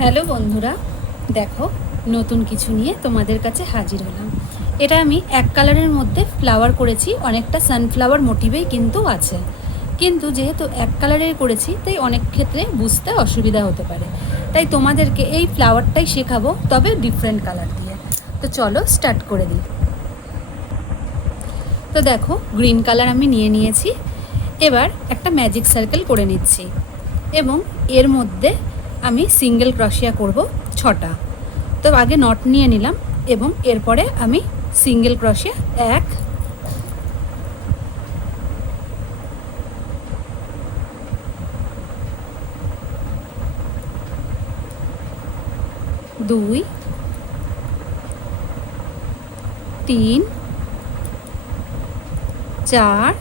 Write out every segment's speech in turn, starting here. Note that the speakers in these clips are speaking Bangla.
হ্যালো বন্ধুরা, দেখো নতুন কিছু নিয়ে তোমাদের কাছে হাজির হলাম। এটা আমি এক কালারের মধ্যে ফ্লাওয়ার করেছি, অনেকটা সানফ্লাওয়ার মোটিভেই কিন্তু আছে, কিন্তু যেহেতু এক কালারের করেছি তাই অনেক ক্ষেত্রে বুঝতে অসুবিধা হতে পারে, তাই তোমাদেরকে এই ফ্লাওয়ারটাই শেখাবো, তবে ডিফারেন্ট কালার দিয়ে। তো চলো স্টার্ট করে দিই। তো দেখো গ্রিন কালার আমি নিয়ে নিয়েছি। এবার একটা ম্যাজিক সার্কেল করে নিচ্ছি এবং এর মধ্যে আমি সিঙ্গেল ক্রোশিয়া করব 6টা। তো আগে নট নিয়ে নিলাম এবং এরপরে আমি সিঙ্গেল ক্রোশিয়া 1 2 3 4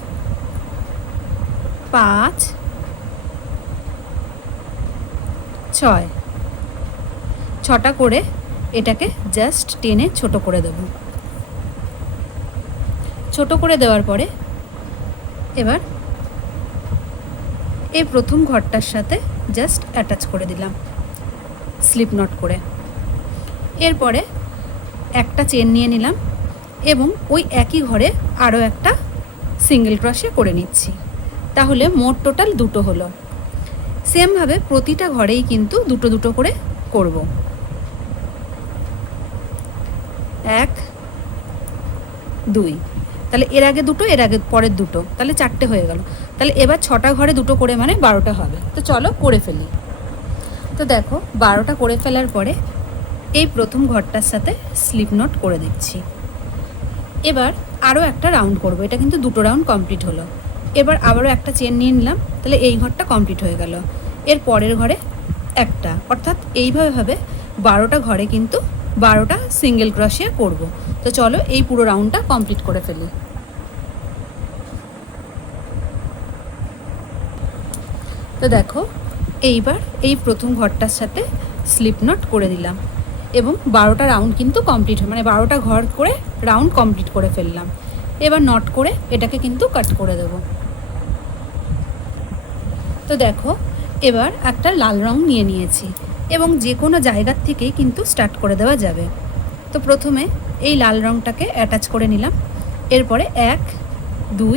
5 6 6টা করে এটাকে জাস্ট টেনে ছোট করে দেব। ছোট করে দেওয়ার পরে এবার এই প্রথম ঘরটার সাথে জাস্ট অ্যাটাচ করে দিলাম স্লিপ নট করে। এরপরে একটা চেন নিয়ে নিলাম এবং ওই একই ঘরে আরও একটা সিঙ্গেল ক্রোশে করে নিচ্ছি, তাহলে মোট টোটাল 2টো হলো। সেমভাবে প্রতিটা ঘরেই কিন্তু দুটো দুটো করে করব। 1 2, তাহলে এর আগে দুটো, এর আগে পরের দুটো, তাহলে 4টে হয়ে গেল। তাহলে এবার 6টা ঘরে দুটো করে মানে 12টা হবে। তো চলো করে ফেলি। তো দেখো 12টা করে ফেলার পরে এই প্রথম ঘরটার সাথে স্লিপ নট করে দিচ্ছি। এবার আরও একটা রাউন্ড করব, এটা কিন্তু 2টো রাউন্ড কমপ্লিট হলো। এবার আবারও একটা চেন নিয়ে নিলাম, তাহলে এই ঘরটা কমপ্লিট হয়ে গেল। এর পরের ঘরে একটা, অর্থাৎ এইভাবে 12টা ঘরে কিন্তু 12টা সিঙ্গেল ক্রোশিয়া করব। তো চলো এই পুরো রাউন্ডটা কমপ্লিট করে ফেলি। তো দেখো এইবার এই প্রথম ঘরটার সাথে স্লিপ নট করে দিলাম এবং 12টা রাউন্ড কিন্তু কমপ্লিট হয়, মানে 12টা ঘর করে রাউন্ড কমপ্লিট করে ফেললাম। এবার নট করে এটাকে কিন্তু কাট করে দেব। তো দেখো এবার একটা লাল রং নিয়ে নিয়েছি এবং যে কোনো জায়গার থেকেই কিন্তু স্টার্ট করে দেওয়া যাবে। তো প্রথমে এই লাল রংটাকে অ্যাটাচ করে নিলাম। এরপরে 1 2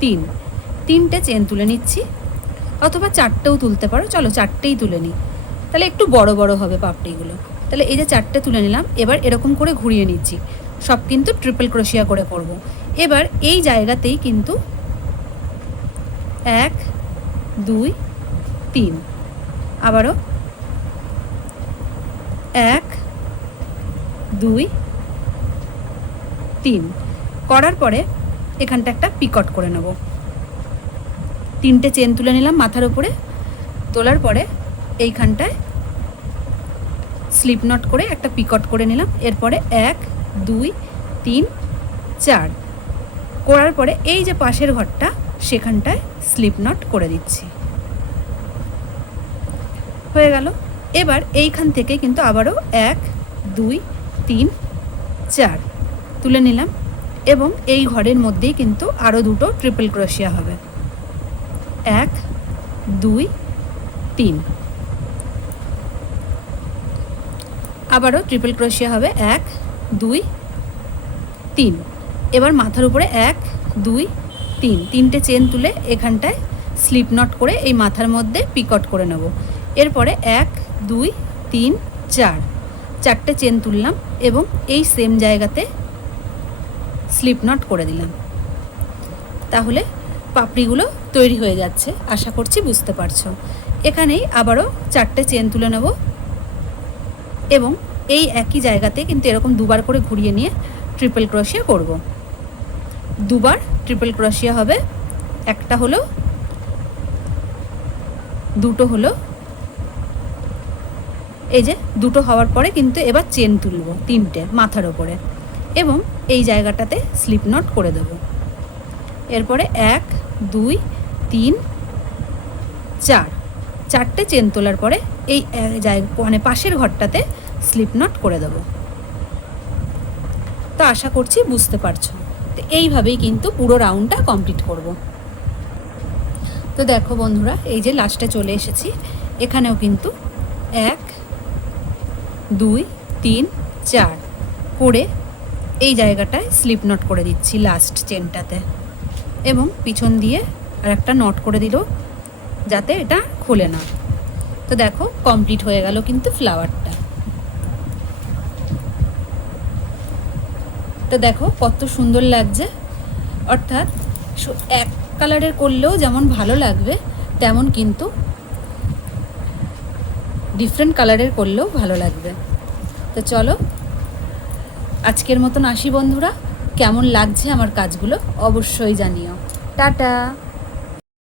3 3টে চেন তুলে নিচ্ছি, অথবা 4টেও তুলতে পারো। চলো 4টেই তুলে নিই, তাহলে একটু বড় বড় হবে পাপড়িগুলো। তাহলে এই যে 4টে তুলে নিলাম, এবার এরকম করে ঘুরিয়ে নিচ্ছি। সব কিন্তু ট্রিপল ক্রোশিয়া করে করব। এবার এই জায়গাতেই কিন্তু 1 2 3, আবারও 1 2 3 করার পরে এখানটা একটা পিকট করে নেব। 3টে চেন তুলে নিলাম মাথার উপরে, তোলার পরে এইখানটায় স্লিপ নট করে একটা পিকট করে নিলাম। এরপরে 1 2 3 4 করার পরে এই যে পাশের ঘরটা সেখানটায় স্লিপ নট করে দিচ্ছি। হয়ে গেল। এবার এইখান থেকে কিন্তু আবারও 1 2 3 4 তুলে নিলাম এবং এই ঘরের মধ্যেই কিন্তু আরও দুটো ট্রিপল ক্রোশিয়া হবে। 1 2 3, আবারও ট্রিপল ক্রোশিয়া হবে 1 2 3। এবার মাথার উপরে 1 2 3, 3টে চেন তুলে এখানটায় স্লিপ নট করে এই মাথার মধ্যে পিকট করে নেব। এরপরে 1 2 3 4, 4টে চেন তুললাম এবং এই সেম জায়গাতে স্লিপ নট করে দিলাম। তাহলে পাপড়িগুলো তৈরি হয়ে যাচ্ছে, আশা করছি বুঝতে পারছো। এখানেই আবারও 4টে চেন তুলে নেব এবং এই একই জায়গাতে কিন্তু এরকম দুবার করে ঘুরিয়ে নিয়ে ট্রিপল ক্রোশিয়া করব। দুবার ট্রিপল ক্রোশিয়া হবে, একটা হলো, দুটো হলো, এই যে দুটো হওয়ার পরে কিন্তু এবার চেন তুলব 3টে মাথার ওপরে এবং এই জায়গাটাতে স্লিপ নট করে দেব। এরপরে 1 2 3 4, 4টে চেন তোলার পরে এই জায়গা মানে পাশের ঘরটাতে স্লিপ নট করে দেব। তো আশা করছি বুঝতে পারছো। তো এইভাবেই কিন্তু পুরো রাউন্ডটা কমপ্লিট করব। তো দেখো বন্ধুরা, এই যে লাস্টে চলে এসেছি, এখানেও কিন্তু 1 2 3 4 করে এই জায়গাটায় স্লিপ নট করে দিচ্ছি লাস্ট চেনটাতে, এবং পিছন দিয়ে আর একটা নট করে দিল যাতে এটা খোলে না। তো দেখো কমপ্লিট হয়ে গেল কিন্তু ফ্লাওয়ারটা। তো দেখো কত সুন্দর লাগছে, অর্থাৎ এক কালারের করলেও যেমন ভালো লাগবে তেমন কিন্তু ডিফারেন্ট কালারের করলেও ভালো লাগবে। তো চলো আজকের মতন আসি বন্ধুরা, কেমন লাগছে আমার কাজগুলো অবশ্যই জানিও। টাটা।